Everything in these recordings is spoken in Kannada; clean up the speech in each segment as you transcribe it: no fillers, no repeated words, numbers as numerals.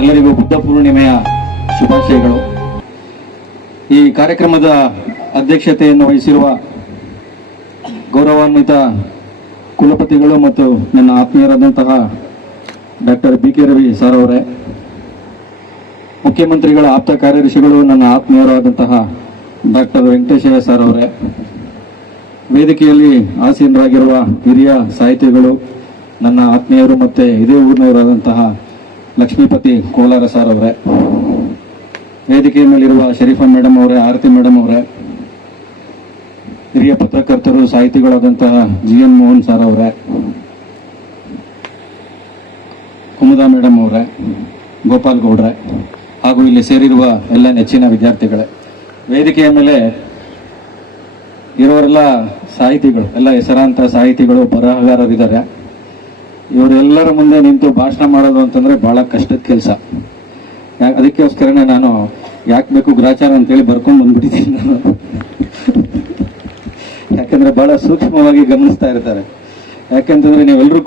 ಎಲ್ಲರಿಗೂ ಬುದ್ಧ ಪೂರ್ಣಿಮೆಯ ಶುಭಾಶಯಗಳು. ಈ ಕಾರ್ಯಕ್ರಮದ ಅಧ್ಯಕ್ಷತೆಯನ್ನು ವಹಿಸಿರುವ ಗೌರವಾನ್ವಿತ ಕುಲಪತಿಗಳು ಮತ್ತು ನನ್ನ ಆತ್ಮೀಯರಾದಂತಹ ಡಾಕ್ಟರ್ BK ರವಿ ಸರ್ ಅವರೇ, ಮುಖ್ಯಮಂತ್ರಿಗಳ ಆಪ್ತ ಕಾರ್ಯದರ್ಶಿಗಳು ನನ್ನ ಆತ್ಮೀಯರಾದಂತಹ ಡಾಕ್ಟರ್ ವೆಂಕಟೇಶಯ್ಯ ಸರ್ ಅವರೇ, ವೇದಿಕೆಯಲ್ಲಿ ಆಸೀನರಾಗಿರುವ ಹಿರಿಯ ಸಾಹಿತಿಗಳು, ನನ್ನ ಆತ್ಮೀಯರು ಮತ್ತು ಇದೇ ಊರಿನವರಾದಂತಹ ಲಕ್ಷ್ಮೀಪತಿ ಕೋಲಾರ ಸರ್ ಅವರೇ, ವೇದಿಕೆಯ ಮೇಲಿರುವ ಶರೀಫಾ ಮೇಡಮ್ ಅವರೇ, ಆರತಿ ಮೇಡಮ್ ಅವರೇ, ಹಿರಿಯ ಪತ್ರಕರ್ತರು ಸಾಹಿತಿಗಳಾದಂತಹ GN ಮೋಹನ್ ಸರ್ ಅವರೇ, ಕುಮುದಾ ಮೇಡಮ್ ಅವರೇ, ಗೋಪಾಲ್ ಗೌಡ್ರೆ, ಹಾಗೂ ಇಲ್ಲಿ ಸೇರಿರುವ ಎಲ್ಲ ನೆಚ್ಚಿನ ವಿದ್ಯಾರ್ಥಿಗಳೇ. ವೇದಿಕೆಯ ಮೇಲೆ ಇರೋರೆಲ್ಲ ಸಾಹಿತಿಗಳು, ಎಲ್ಲ ಹೆಸರಾಂತ ಸಾಹಿತಿಗಳು, ಬರಹಗಾರರಿದ್ದಾರೆ. ಇವರೆಲ್ಲರ ಮುಂದೆ ನಿಂತು ಭಾಷಣ ಮಾಡೋದು ಅಂತಂದ್ರೆ ಬಹಳ ಕಷ್ಟದ ಕೆಲಸ. ಅದಕ್ಕೋಸ್ಕರನೇ ನಾನು ಯಾಕೆ ಬೇಕು ಗ್ರಾಚಾರ ಅಂತೇಳಿ ಬರ್ಕೊಂಡು ಬಂದ್ಬಿಟ್ಟಿದ್ದೀನಿ ನಾನು. ಯಾಕಂದ್ರೆ ಬಹಳ ಸೂಕ್ಷ್ಮವಾಗಿ ಗಮನಿಸ್ತಾ ಇರ್ತಾರೆ. ಯಾಕೆಂತಂದ್ರೆ ನಾವೆಲ್ಲರೂ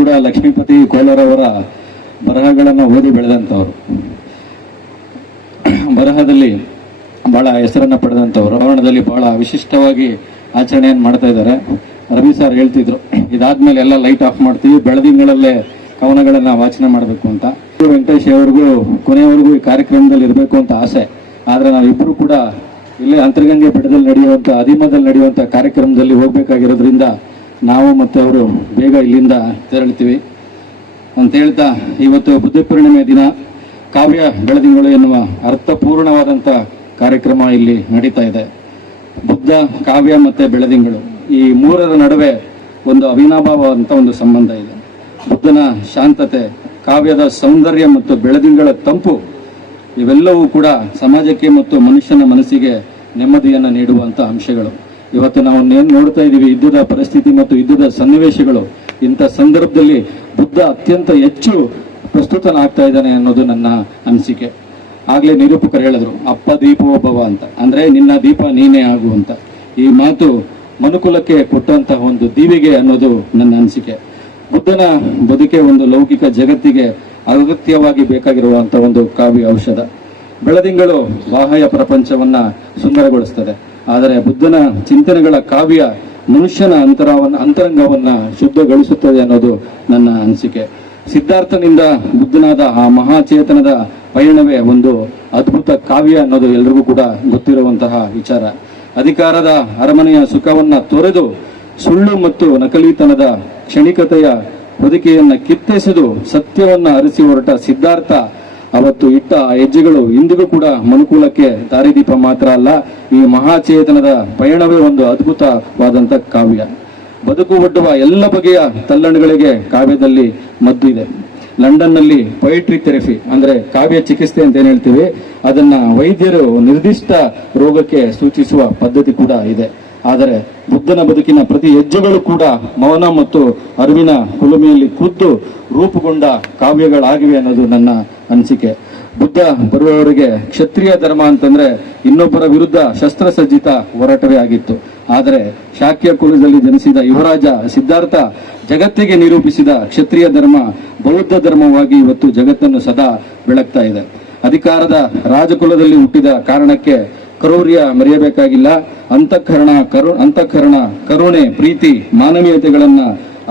ಕೂಡ ಲಕ್ಷ್ಮೀಪತಿ ಕೋಲಾರ ಅವರ ಬರಹಗಳನ್ನು ಓದಿ ಬೆಳೆದಂಥವ್ರು, ಬರಹದಲ್ಲಿ ಬಹಳ ಹೆಸರನ್ನ ಪಡೆದಂಥವ್ರು, ಆವರಣದಲ್ಲಿ ಬಹಳ ವಿಶಿಷ್ಟವಾಗಿ ಆಚರಣೆಯನ್ನು ಮಾಡ್ತಾ ಇದ್ದಾರೆ. ರವಿ ಸರ್ ಹೇಳ್ತಿದ್ರು, ಇದಾದ್ಮೇಲೆ ಎಲ್ಲ ಲೈಟ್ ಆಫ್ ಮಾಡ್ತೀವಿ, ಬೆಳದಿಂಗಳಲ್ಲೇ ಕವನಗಳನ್ನ ವಾಚನ ಮಾಡಬೇಕು ಅಂತ. ವೆಂಕಟೇಶ್ ಅವರಿಗೂ ಕೊನೆಯವರೆಗೂ ಈ ಕಾರ್ಯಕ್ರಮದಲ್ಲಿ ಇರಬೇಕು ಅಂತ ಆಸೆ. ಆದ್ರೆ ನಾವಿಬ್ಬರು ಕೂಡ ಇಲ್ಲೇ ಅಂತರ್ಗಂಗೆ ಬೆಟ್ಟದಲ್ಲಿ ನಡೆಯುವಂತ, ಅದಿಮದಲ್ಲಿ ನಡೆಯುವಂತ ಕಾರ್ಯಕ್ರಮದಲ್ಲಿ ಹೋಗ್ಬೇಕಾಗಿರೋದ್ರಿಂದ ನಾವು ಮತ್ತೆ ಅವರು ಬೇಗ ಇಲ್ಲಿಂದ ತೆರಳ್ತೀವಿ ಅಂತ ಹೇಳ್ತಾ, ಇವತ್ತು ಬುದ್ಧ ಪೂರ್ಣಿಮೆ ದಿನ ಕಾವ್ಯ ಬೆಳದಿಂಗಳು ಎನ್ನುವ ಅರ್ಥಪೂರ್ಣವಾದಂತ ಕಾರ್ಯಕ್ರಮ ಇಲ್ಲಿ ನಡೀತಾ ಇದೆ. ಬುದ್ಧ, ಕಾವ್ಯ ಮತ್ತೆ ಬೆಳದಿಂಗಳು, ಈ ಮೂರರ ನಡುವೆ ಒಂದು ಅವಿನಾಭಾವವಂತ ಒಂದು ಸಂಬಂಧ ಇದೆ. ಬುದ್ಧನ ಶಾಂತತೆ, ಕಾವ್ಯದ ಸೌಂದರ್ಯ ಮತ್ತು ಬೆಳದಿಂಗಳ ತಂಪು, ಇವೆಲ್ಲವೂ ಕೂಡ ಸಮಾಜಕ್ಕೆ ಮತ್ತು ಮನುಷ್ಯನ ಮನಸ್ಸಿಗೆ ನೆಮ್ಮದಿಯನ್ನು ನೀಡುವಂತ ಅಂಶಗಳು. ಇವತ್ತು ನಾವು ನೋಡ್ತಾ ಇದ್ದೀವಿ, ಯುದ್ಧದ ಪರಿಸ್ಥಿತಿ ಮತ್ತು ಯುದ್ಧದ ಸನ್ನಿವೇಶಗಳು. ಇಂಥ ಸಂದರ್ಭದಲ್ಲಿ ಬುದ್ಧ ಅತ್ಯಂತ ಹೆಚ್ಚು ಪ್ರಸ್ತುತನಾಗ್ತಾ ಇದ್ದಾನೆ ಅನ್ನೋದು ನನ್ನ ಅನಿಸಿಕೆ. ಆಗ್ಲೇ ನಿರೂಪಕರು ಹೇಳಿದ್ರು, ಅಪ್ಪ ದೀಪೋಭವ ಅಂತ, ಅಂದ್ರೆ ನಿನ್ನ ದೀಪ ನೀನೇ ಆಗು ಅಂತ. ಈ ಮಾತು ಮನುಕುಲಕ್ಕೆ ಕೊಟ್ಟಂತಹ ಒಂದು ದೀವಿಗೆ ಅನ್ನೋದು ನನ್ನ ಅನಿಸಿಕೆ. ಬುದ್ಧನ ಬದುಕೆ ಒಂದು ಲೌಕಿಕ ಜಗತ್ತಿಗೆ ಅಗತ್ಯವಾಗಿ ಬೇಕಾಗಿರುವಂತಹ ಒಂದು ಕಾವ್ಯ ಔಷಧ. ಬೆಳದಿಂಗಳು ಬಾಹ್ಯ ಪ್ರಪಂಚವನ್ನ ಸುಂದರಗೊಳಿಸ್ತದೆ, ಆದರೆ ಬುದ್ಧನ ಚಿಂತನೆಗಳ ಕಾವ್ಯ ಮನುಷ್ಯನ ಅಂತರಂಗವನ್ನ ಶುದ್ಧಗೊಳಿಸುತ್ತದೆ ಅನ್ನೋದು ನನ್ನ ಅನಿಸಿಕೆ. ಸಿದ್ಧಾರ್ಥನಿಂದ ಬುದ್ಧನಾದ ಆ ಮಹಾಚೇತನದ ಪಯಣವೇ ಒಂದು ಅದ್ಭುತ ಕಾವ್ಯ ಅನ್ನೋದು ಎಲ್ರಿಗೂ ಕೂಡ ಗೊತ್ತಿರುವಂತಹ ವಿಚಾರ. ಅಧಿಕಾರದ ಅರಮನೆಯ ಸುಖವನ್ನ ತೊರೆದು ಸುಳ್ಳು ಮತ್ತು ನಕಲಿತನದ ಕ್ಷಣಿಕತೆಯ ಹೊದಿಕೆಯನ್ನ ಕಿತ್ತೆಸೆದು ಸತ್ಯವನ್ನ ಅರಿಸಿ ಹೊರಟ ಸಿದ್ಧಾರ್ಥ ಅವತ್ತು ಇಟ್ಟ ಹೆಜ್ಜೆಗಳು ಇಂದಿಗೂ ಕೂಡ ಮನುಕುಲಕ್ಕೆ ದಾರಿದೀಪ ಮಾತ್ರ ಅಲ್ಲ, ಈ ಮಹಾಚೇತನದ ಪಯಣವೇ ಒಂದು ಅದ್ಭುತವಾದಂತ ಕಾವ್ಯ. ಬದುಕು ಒಡ್ಡುವ ಎಲ್ಲ ಬಗೆಯ ತಲ್ಲಣಗಳಿಗೆ ಕಾವ್ಯದಲ್ಲಿ ಮದ್ದು ಇದೆ. ಲಂಡನ್ನಲ್ಲಿ ಪೊಯಿಟ್ರಿ ಥೆರಪಿ ಅಂದ್ರೆ ಕಾವ್ಯ ಚಿಕಿತ್ಸೆ ಅಂತ ಏನ್ ಹೇಳ್ತೀವಿ, ಅದನ್ನ ವೈದ್ಯರು ನಿರ್ದಿಷ್ಟ ರೋಗಕ್ಕೆ ಸೂಚಿಸುವ ಪದ್ಧತಿ ಕೂಡ ಇದೆ. ಆದರೆ ಬುದ್ಧನ ಬದುಕಿನ ಪ್ರತಿ ಹೆಜ್ಜೆಗಳು ಕೂಡ ಮೌನ ಮತ್ತು ಅರಿವಿನ ಕುಲುಮೆಯಲ್ಲಿ ಖುದ್ದು ರೂಪುಗೊಂಡ ಕಾವ್ಯಗಳಾಗಿವೆ ಅನ್ನೋದು ನನ್ನ ಅನಿಸಿಕೆ. ಬುದ್ಧ ಬರುವವರಿಗೆ ಕ್ಷತ್ರಿಯ ಧರ್ಮ ಅಂತಂದ್ರೆ ಇನ್ನೊಬ್ಬರ ವಿರುದ್ಧ ಶಸ್ತ್ರಸಜ್ಜಿತ ಹೋರಾಟವೇ ಆಗಿತ್ತು. ಆದರೆ ಶಾಕ್ಯ ಕುಲದಲ್ಲಿ ಜನಿಸಿದ ಯುವರಾಜ ಸಿದ್ಧಾರ್ಥ ಜಗತ್ತಿಗೆ ನಿರೂಪಿಸಿದ ಕ್ಷತ್ರಿಯ ಧರ್ಮ ಬೌದ್ಧ ಧರ್ಮವಾಗಿ ಇವತ್ತು ಜಗತ್ತನ್ನು ಸದಾ ಬೆಳಗ್ತಾ ಇದೆ. ಅಧಿಕಾರದ ರಾಜಕುಲದಲ್ಲಿ ಹುಟ್ಟಿದ ಕಾರಣಕ್ಕೆ ಕ್ರೌರ್ಯ ಮರೆಯಬೇಕಾಗಿಲ್ಲ. ಅಂತಃಕರಣ, ಕರುಣೆ, ಪ್ರೀತಿ, ಮಾನವೀಯತೆಗಳನ್ನ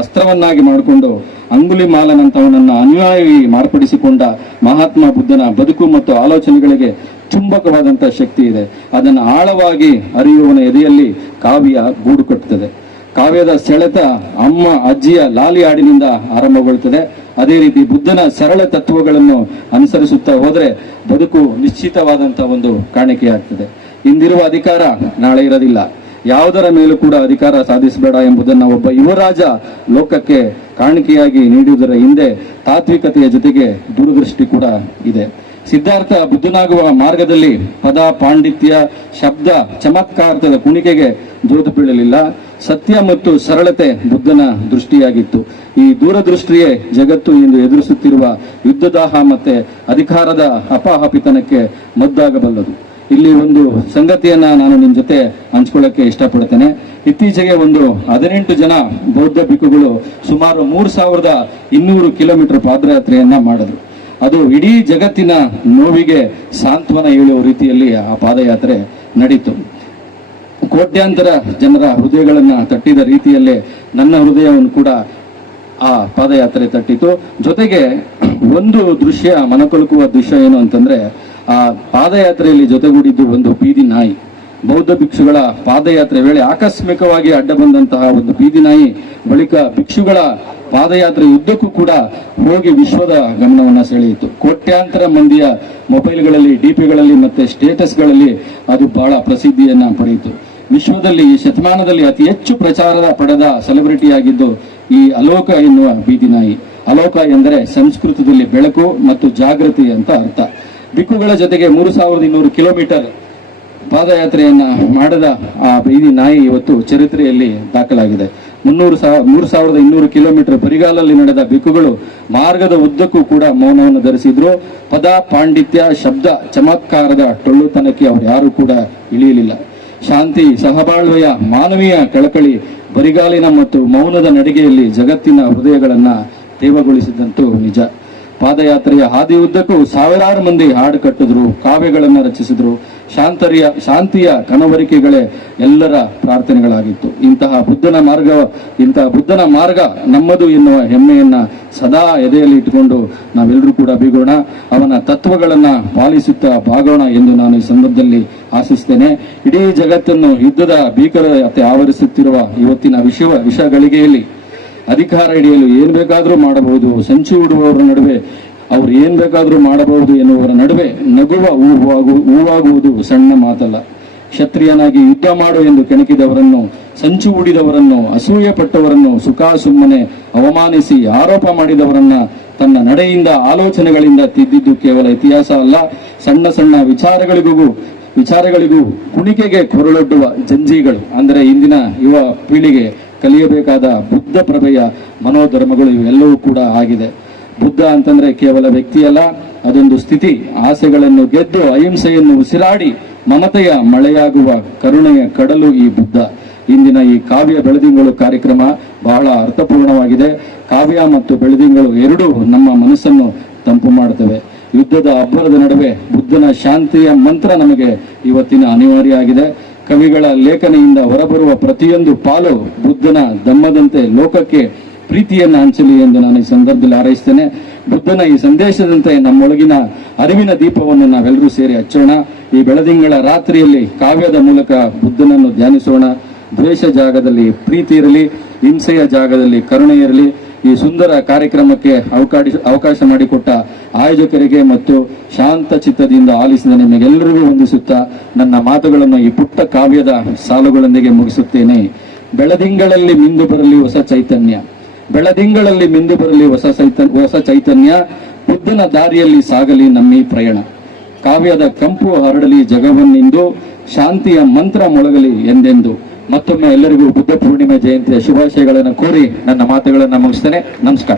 ಅಸ್ತ್ರವನ್ನಾಗಿ ಮಾಡಿಕೊಂಡು ಅಂಗುಲಿಮಾಲನಂತವನನ್ನ ಅನುಯಾಯಿ ಮಾರ್ಪಡಿಸಿಕೊಂಡ ಮಹಾತ್ಮ ಬುದ್ಧನ ಬದುಕು ಮತ್ತು ಆಲೋಚನೆಗಳಿಗೆ ಚುಂಬಕವಾದಂತಹ ಶಕ್ತಿ ಇದೆ. ಅದನ್ನು ಆಳವಾಗಿ ಅರಿಯುವವನ ಎದೆಯಲ್ಲಿ ಕಾವ್ಯ ಗೂಡು ಕಟ್ಟುತ್ತದೆ. ಕಾವ್ಯದ ಸೆಳೆತ ಅಮ್ಮ ಅಜ್ಜಿಯ ಲಾಲಿ ಹಾಡಿನಿಂದ ಆರಂಭಗೊಳ್ಳುತ್ತದೆ. ಅದೇ ರೀತಿ ಬುದ್ಧನ ಸರಳ ತತ್ವಗಳನ್ನು ಅನುಸರಿಸುತ್ತಾ ಹೋದ್ರೆ ಬದುಕು ನಿಶ್ಚಿತವಾದಂತಹ ಒಂದು ಕಾಣಿಕೆಯಾಗ್ತದೆ. ಇಂದಿರುವ ಅಧಿಕಾರ ನಾಳೆ ಇರೋದಿಲ್ಲ, ಯಾವುದರ ಮೇಲೂ ಕೂಡ ಅಧಿಕಾರ ಸಾಧಿಸಬೇಡ ಎಂಬುದನ್ನು ಒಬ್ಬ ಯುವರಾಜ ಲೋಕಕ್ಕೆ ಕಾಣಿಕೆಯಾಗಿ ನೀಡುವುದರ ಹಿಂದೆ ತಾತ್ವಿಕತೆಯ ಜೊತೆಗೆ ದೂರದೃಷ್ಟಿ ಕೂಡ ಇದೆ. ಸಿದ್ಧಾರ್ಥ ಬುದ್ಧನಾಗುವ ಮಾರ್ಗದಲ್ಲಿ ಪದ ಪಾಂಡಿತ್ಯ, ಶಬ್ದ, ಚಮತ್ಕಾರದ ಕುಣಿಕೆಗೆ ಜೋತು ಬೀಳಲಿಲ್ಲ. ಸತ್ಯ ಮತ್ತು ಸರಳತೆ ಬುದ್ಧನ ದೃಷ್ಟಿಯಾಗಿತ್ತು. ಈ ದೂರದೃಷ್ಟಿಯೇ ಜಗತ್ತು ಇಂದು ಎದುರಿಸುತ್ತಿರುವ ಯುದ್ಧದಾಹ ಮತ್ತೆ ಅಧಿಕಾರದ ಅಪಹಾಪಿತನಕ್ಕೆ ಮದ್ದಾಗಬಲ್ಲದು. ಇಲ್ಲಿ ಒಂದು ಸಂಗತಿಯನ್ನ ನಾನು ನಿಮ್ ಜೊತೆ ಹಂಚ್ಕೊಳ್ಳಕ್ಕೆ ಇಷ್ಟಪಡ್ತೇನೆ. ಇತ್ತೀಚೆಗೆ 18 ಜನ ಬೌದ್ಧ ಭಿಕ್ಕುಗಳು ಸುಮಾರು 3200 ಕಿಲೋಮೀಟರ್ ಪಾದಯಾತ್ರೆಯನ್ನ ಮಾಡಿದ್ರು. ಅದು ಇಡೀ ಜಗತ್ತಿನ ನೋವಿಗೆ ಸಾಂತ್ವನ ಹೇಳುವ ರೀತಿಯಲ್ಲಿ ಆ ಪಾದಯಾತ್ರೆ ನಡೀತು. ಕೋಟ್ಯಾಂತರ ಜನರ ಹೃದಯಗಳನ್ನ ತಟ್ಟಿದ ರೀತಿಯಲ್ಲೇ ನನ್ನ ಹೃದಯವನ್ನು ಕೂಡ ಆ ಪಾದಯಾತ್ರೆ ತಟ್ಟಿತು. ಜೊತೆಗೆ ಒಂದು ದೃಶ್ಯ, ಮನಕೊಲುಕುವ ದೃಶ್ಯ ಏನು ಅಂತಂದ್ರೆ, ಆ ಪಾದಯಾತ್ರೆಯಲ್ಲಿ ಜೊತೆಗೂಡಿದ್ದು ಒಂದು ಬೀದಿ ನಾಯಿ. ಬೌದ್ಧ ಭಿಕ್ಷುಗಳ ಪಾದಯಾತ್ರೆ ವೇಳೆ ಆಕಸ್ಮಿಕವಾಗಿ ಅಡ್ಡ ಬಂದಂತಹ ಒಂದು ಬೀದಿ ನಾಯಿ ಬಳಿಕ ಭಿಕ್ಷುಗಳ ಪಾದಯಾತ್ರೆ ಉದ್ದಕ್ಕೂ ಕೂಡ ಹೋಗಿ ವಿಶ್ವದ ಗಮನವನ್ನ ಸೆಳೆಯಿತು. ಕೋಟ್ಯಾಂತರ ಮಂದಿಯ ಮೊಬೈಲ್ಗಳಲ್ಲಿ, ಡಿಪಿಗಳಲ್ಲಿ ಮತ್ತೆ ಸ್ಟೇಟಸ್ಗಳಲ್ಲಿ ಅದು ಬಹಳ ಪ್ರಸಿದ್ಧಿಯನ್ನ ಪಡೆಯಿತು. ವಿಶ್ವದಲ್ಲಿ ಈ ಶತಮಾನದಲ್ಲಿ ಅತಿ ಹೆಚ್ಚು ಪ್ರಚಾರ ಪಡೆದ ಸೆಲೆಬ್ರಿಟಿಯಾಗಿದ್ದು ಈ ಅಲೋಕ ಎನ್ನುವ ಬೀದಿ ನಾಯಿ. ಅಲೋಕ ಎಂದರೆ ಸಂಸ್ಕೃತದಲ್ಲಿ ಬೆಳಕು ಮತ್ತು ಜಾಗೃತಿ ಅಂತ ಅರ್ಥ. ಭಿಕ್ಕುಗಳ ಜೊತೆಗೆ 3200 ಕಿಲೋಮೀಟರ್ ಪಾದಯಾತ್ರೆಯನ್ನ ಮಾಡದ ಆ ಬೀದಿ ನಾಯಿ ಇವತ್ತು ಚರಿತ್ರೆಯಲ್ಲಿ ದಾಖಲಾಗಿದೆ. 3200 ಕಿಲೋಮೀಟರ್ ಬರಿಗಾಲಲ್ಲಿ ನಡೆದ ಭಿಕ್ಕುಗಳು ಮಾರ್ಗದ ಉದ್ದಕ್ಕೂ ಕೂಡ ಮೌನವನ್ನು ಧರಿಸಿದ್ರು. ಪದ ಪಾಂಡಿತ್ಯ, ಶಬ್ದ ಚಮತ್ಕಾರದ ಟೊಳ್ಳುತನಕ್ಕೆ ಅವರು ಯಾರು ಕೂಡ ಇಳಿಯಲಿಲ್ಲ. ಶಾಂತಿ, ಸಹಬಾಳ್ವೆಯ ಮಾನವೀಯ ಕಳಕಳಿ ಬರಿಗಾಲಿನ ಮತ್ತು ಮೌನದ ನಡಿಗೆಯಲ್ಲಿ ಜಗತ್ತಿನ ಹೃದಯಗಳನ್ನ ತೇವಗೊಳಿಸಿದಂತೂ ನಿಜ. ಪಾದಯಾತ್ರೆಯ ಹಾದಿ ಉದ್ದಕ್ಕೂ ಸಾವಿರಾರು ಮಂದಿ ಹಾಡು ಕಟ್ಟಿದ್ರು, ಕಾವ್ಯಗಳನ್ನು ರಚಿಸಿದ್ರು. ಶಾಂತಿಯ ಕನವರಿಕೆಗಳೇ ಎಲ್ಲರ ಪ್ರಾರ್ಥನೆಗಳಾಗಿತ್ತು. ಇಂತಹ ಬುದ್ಧನ ಮಾರ್ಗ ನಮ್ಮದು ಎನ್ನುವ ಹೆಮ್ಮೆಯನ್ನ ಸದಾ ಎದೆಯಲ್ಲಿ ಇಟ್ಟುಕೊಂಡು ನಾವೆಲ್ಲರೂ ಕೂಡ ಬೀಗೋಣ, ಅವನ ತತ್ವಗಳನ್ನ ಪಾಲಿಸುತ್ತಾ ಬಾಗೋಣ ಎಂದು ನಾನು ಈ ಸಂದರ್ಭದಲ್ಲಿ ಆಶಿಸ್ತೇನೆ. ಇಡೀ ಜಗತ್ತನ್ನು ಯುದ್ಧದ ಭೀಕರತೆ ಆವರಿಸುತ್ತಿರುವ ಇವತ್ತಿನ ವಿಷಗಳಿಗೆಯಲ್ಲಿ ಅಧಿಕಾರ ಹಿಡಿಯಲು ಏನ್ ಬೇಕಾದ್ರೂ ಮಾಡಬಹುದು, ಸಂಚು ಹೂಡುವವರ ನಡುವೆ ಅವ್ರು ಏನ್ ಬೇಕಾದ್ರೂ ಮಾಡಬಹುದು ಎನ್ನುವರ ನಡುವೆ ನಗುವ ಹೂವಾಗುವುದು ಸಣ್ಣ ಮಾತಲ್ಲ. ಕ್ಷತ್ರಿಯನಾಗಿ ಯುದ್ಧ ಮಾಡು ಎಂದು ಕೆಣಕಿದವರನ್ನು, ಸಂಚು ಹೂಡಿದವರನ್ನು, ಅಸೂಯೆ ಪಟ್ಟವರನ್ನು, ಸುಮ್ಮನೆ ಅವಮಾನಿಸಿ ಆರೋಪ ಮಾಡಿದವರನ್ನ ತನ್ನ ನಡೆಯಿಂದ, ಆಲೋಚನೆಗಳಿಂದ ತಿದ್ದಿದ್ದು ಕೇವಲ ಇತಿಹಾಸ ಅಲ್ಲ, ಸಣ್ಣ ಸಣ್ಣ ವಿಚಾರಗಳಿಗೂ ಕುಣಿಕೆಗೆ ಕೊರಳೊಡ್ಡುವ ಜಂಜೀಗಳು. ಅಂದರೆ ಇಂದಿನ ಯುವ ಪೀಳಿಗೆ ಕಲಿಯಬೇಕಾದ ಬುದ್ಧ ಪ್ರಭೆಯ ಮನೋಧರ್ಮಗಳು ಇವೆಲ್ಲವೂ ಕೂಡ ಆಗಿದೆ. ಬುದ್ಧ ಅಂತಂದ್ರೆ ಕೇವಲ ವ್ಯಕ್ತಿಯಲ್ಲ, ಅದೊಂದು ಸ್ಥಿತಿ. ಆಸೆಗಳನ್ನು ಗೆದ್ದು ಅಹಿಂಸೆಯನ್ನು ಉಸಿರಾಡಿ ಮಮತೆಯ ಮಳೆಯಾಗುವ ಕರುಣೆಯ ಕಡಲು ಈ ಬುದ್ಧ. ಇಂದಿನ ಈ ಕಾವ್ಯ ಬೆಳದಿಂಗಳು ಕಾರ್ಯಕ್ರಮ ಬಹಳ ಅರ್ಥಪೂರ್ಣವಾಗಿದೆ. ಕಾವ್ಯ ಮತ್ತು ಬೆಳದಿಂಗಳು ಎರಡೂ ನಮ್ಮ ಮನಸ್ಸನ್ನು ತಂಪು ಮಾಡುತ್ತವೆ. ಯುದ್ಧದ ಅಬ್ಬರದ ನಡುವೆ ಬುದ್ಧನ ಶಾಂತಿಯ ಮಂತ್ರ ನಮಗೆ ಇವತ್ತಿನ ಅನಿವಾರ್ಯ ಆಗಿದೆ. ಕವಿಗಳ ಲೇಖನೆಯಿಂದ ಹೊರಬರುವ ಪ್ರತಿಯೊಂದು ಪಾಲು ಬುದ್ಧನ ಧಮ್ಮದಂತೆ ಲೋಕಕ್ಕೆ ಪ್ರೀತಿಯನ್ನು ಹಂಚಲಿ ಎಂದು ನಾನು ಈ ಸಂದರ್ಭದಲ್ಲಿ ಹಾರೈಸ್ತೇನೆ. ಬುದ್ಧನ ಈ ಸಂದೇಶದಂತೆ ನಮ್ಮೊಳಗಿನ ಅರಿವಿನ ದೀಪವನ್ನು ನಾವೆಲ್ಲರೂ ಸೇರಿ ಹಚ್ಚೋಣ. ಈ ಬೆಳದಿಂಗಳ ರಾತ್ರಿಯಲ್ಲಿ ಕಾವ್ಯದ ಮೂಲಕ ಬುದ್ಧನನ್ನು ಧ್ಯಾನಿಸೋಣ. ದ್ವೇಷ ಜಾಗದಲ್ಲಿ ಪ್ರೀತಿ ಇರಲಿ, ಹಿಂಸೆಯ ಜಾಗದಲ್ಲಿ ಕರುಣೆ ಇರಲಿ. ಈ ಸುಂದರ ಕಾರ್ಯಕ್ರಮಕ್ಕೆ ಅವಕಾಶ ಮಾಡಿಕೊಟ್ಟ ಆಯೋಜಕರಿಗೆ ಮತ್ತು ಶಾಂತ ಚಿತ್ತದಿಂದ ಆಲಿಸಿದ ನಿಮಗೆಲ್ಲರಿಗೂ ವಂದಿಸುತ್ತಾ ನನ್ನ ಮಾತುಗಳನ್ನು ಈ ಪುಟ್ಟ ಕಾವ್ಯದ ಸಾಲುಗಳೊಂದಿಗೆ ಮುಗಿಸುತ್ತೇನೆ. ಬೆಳದಿಂಗಳಲ್ಲಿ ಮಿಂದು ಬರಲಿ ಹೊಸ ಚೈತನ್ಯ, ಬೆಳದಿಂಗಳಲ್ಲಿ ಮಿಂದು ಬರಲಿ ಹೊಸ ಚೈತನ್ಯ, ಬುದ್ಧನ ದಾರಿಯಲ್ಲಿ ಸಾಗಲಿ ನಮ್ಮೀ ಪ್ರಯಾಣ. ಕಾವ್ಯದ ಕಂಪು ಹರಡಲಿ ಜಗವನ್ನಿಂದು, ಶಾಂತಿಯ ಮಂತ್ರ ಮೊಳಗಲಿ ಎಂದೆಂದು. ಮತ್ತೊಮ್ಮೆ ಎಲ್ಲರಿಗೂ ಬುದ್ಧ ಪೂರ್ಣಿಮೆ ಜಯಂತಿಯ ಶುಭಾಶಯಗಳನ್ನು ಕೋರಿ ನನ್ನ ಮಾತುಗಳನ್ನು ಮುಗಿಸ್ತೇನೆ. ನಮಸ್ಕಾರ.